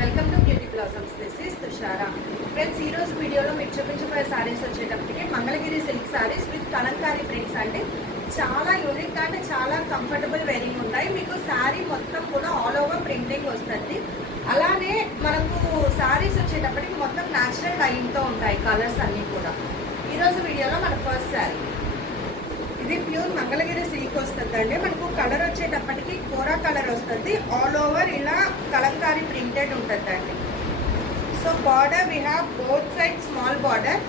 Welcome to beauty blossoms. This is Tushara. Friends, ఈ రోజు వీడియోలో మీకు చూపించబోయే సారీస్ వచ్చేటప్పటికి Mangalagiri silk saris with Kalamkari prints. అంటే చాలా యూనిక్ అంటే చాలా కంఫర్టబుల్ వేరింగ్ ఉంటాయి. మీకు సారీ మొత్తం కూడా ఆల్ ఓవర్ ప్రింటింగ్ వస్తుంది. అలానే మనకు సారీస్ వచ్చేటప్పటికి మొత్తం న్యాచురల్ డైయింగ్తో ఉంటాయి కలర్స్ అన్నీ కూడా. ఈరోజు వీడియోలో మన ఫస్ట్ సారీ ఇది ప్యూర్ మంగళగిరి సిల్క్ వస్తుందండి. మనకు కలర్ వచ్చేటప్పటికి కోరా కలర్ వస్తుంది. ఆల్ ఓవర్ ఇలా కలంకారీ ప్రింటెడ్ ఉంటుందండి. So border we have both side small border.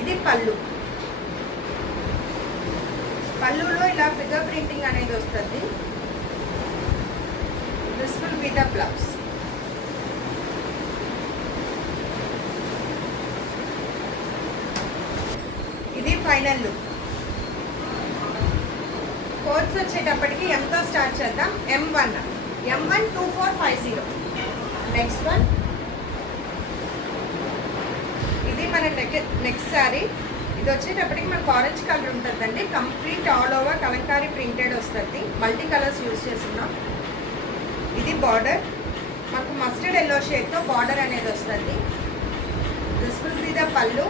ఇది పళ్ళు. పళ్ళులో ఇలా ఫిగర్ ప్రింటింగ్ అనేది వస్తుంది. This will be the blouse. ఇది ఫైనల్ లుక్. కోడ్స్ వచ్చేటప్పటికి ఎంతో స్టార్ట్ చేద్దాం. M1 2450. నెక్స్ట్ వన్ ఇది మన నెక్స్ట్ సారీ. ఇది వచ్చేటప్పటికి మనకు ఆరెంజ్ కలర్ ఉంటుందండి. Complete all over Kalamkari printed వస్తుంది. మల్టీ కలర్స్ యూజ్ చేస్తున్నాం. ఇది బార్డర్ మనకు మస్టర్డ్ ఎల్లో షేడ్తో బార్డర్ అనేది వస్తుంది. దిస్ విల్ బి ద పళ్ళు.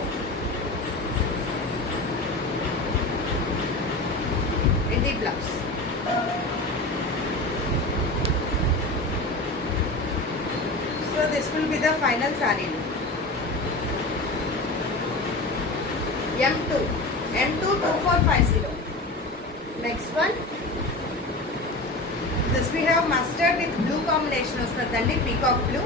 ఇది blouse. So this will be the final sari. M2 2450. Next one this we have mustard with blue combination వస్తుందండి. Peacock blue.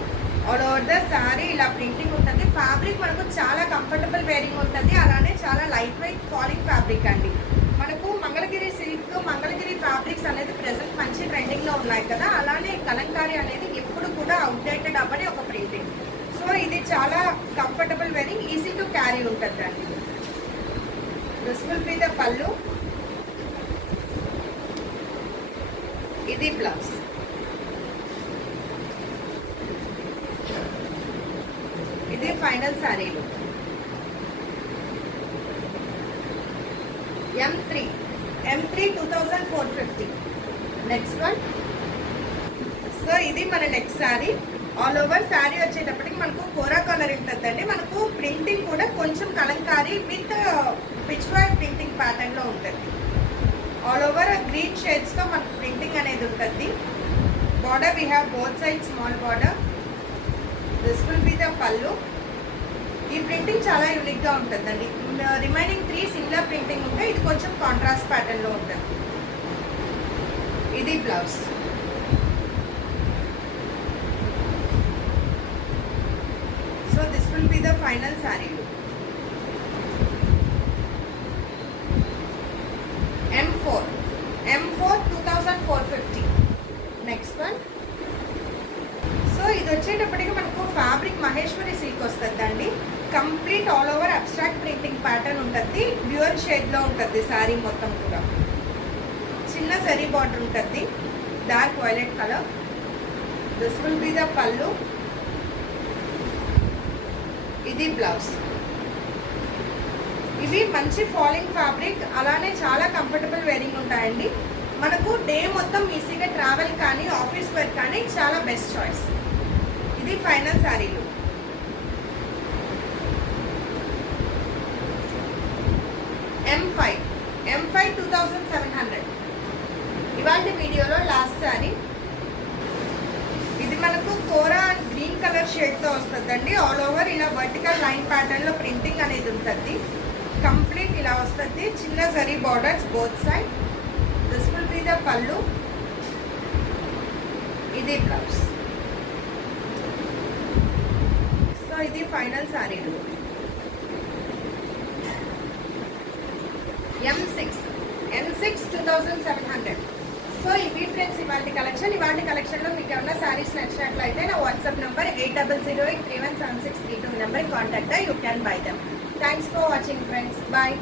All over the sari ఇలా printing ఉంటుంది. Fabric మనకు చాలా comfortable wearing ఉంటుంది. అలానే చాలా లైట్ వెయిట్ ఫాలింగ్ ఫ్యాబ్రిక్ అండి. మనకు మంగళగిరి సిల్క్, మంగళగిరి ఫ్యాబ్రిక్స్ అనేది ప్రెసెంట్ మంచి ట్రెండింగ్లో ఉన్నాయి కదా. అలానే కలంకారీ అనేది ఎప్పుడు కూడా అవుట్డేటెడ్ అవ్వని ఒక ప్రింటింగ్. సో ఇది చాలా comfortable wearing, easy to carry ఉంటుంది అండి. దిస్ విల్ బి ద పళ్ళు. ఇది బ్లౌజ్. ఇది ఫైనల్ శారీలు. M3 2450. Next one. సో ఇది మన next sari. All over sari వచ్చేటప్పటికి మనకు కోరా కలర్ ఉంటుందండి. మనకు ప్రింటింగ్ కూడా కొంచెం Kalamkari with pitch white printing ప్యాటర్న్లో ఉంటుంది. ఆల్ ఓవర్ గ్రీన్ షేడ్స్తో మనకు ప్రింటింగ్ అనేది ఉంటుంది. Border we have both side small border. This will be the పళ్ళు. ఈ ప్రింటింగ్ చాలా యూనిక్గా ఉంటుందండి. రిమైనింగ్ 3 సిమిలర్ ప్రింటింగ్ ఉంటే ఇది కొంచెం కాంట్రాస్ట్ ప్యాటర్న్లో ఉంటుంది. ఇది blouse. So this will be the final sari. M4 2450. Next one. So ఇది వచ్చేటప్పటికి మనకు ఫ్యాబ్రిక్ మహేశ్వరి సిల్క్ వస్తుందండి. Complete all over abstract printing pattern ఉంటుంది. డ్యూయల్ షేడ్లో ఉంటుంది శారీ మొత్తం కూడా. చిన్న జరీ బార్డర్ ఉంటుంది. Dark violet colour. This will be the పళ్ళు. ఇది బ్లౌజ్. ఇవి మంచి ఫాలింగ్ ఫ్యాబ్రిక్, అలానే చాలా కంఫర్టబుల్ వేరింగ్ ఉంటాయండి. మనకు డే మొత్తం ఈజీగా ట్రావెల్ కానీ ఆఫీస్ వర్క్ కానీ చాలా బెస్ట్ చాయిస్. ఇది ఫైనల్ శారీలు. M5 2700. ఇవాళ వీడియోలో లాస్ట్ శారీ. ఇది మనకు కోరా గ్రీన్ కలర్ షేడ్తో వస్తుందండి. ఆల్ ఓవర్ ఇలా వర్టికల్ లైన్ ప్యాటర్న్లో ప్రింటింగ్ అనేది ఉంటుంది. కంప్లీట్ ఇలా వస్తుంది. చిన్న zari borders both side. This will be the పళ్ళు. ఇది బ్లౌజ్. సో ఇది ఫైనల్ శారీలు. M6 2700. సో ఇవి ఫ్రెండ్స్ ఇవాళ కలెక్షన్. ఇవాళ కలెక్షన్లో మీకు ఏమన్నా శారీస్ నచ్చినట్లయితే నా వాట్సాప్ నెంబర్ 8008317632 నెంబర్కి కాంటాక్ట్ అయ్యి you can buy them. Thanks for watching friends. Bye.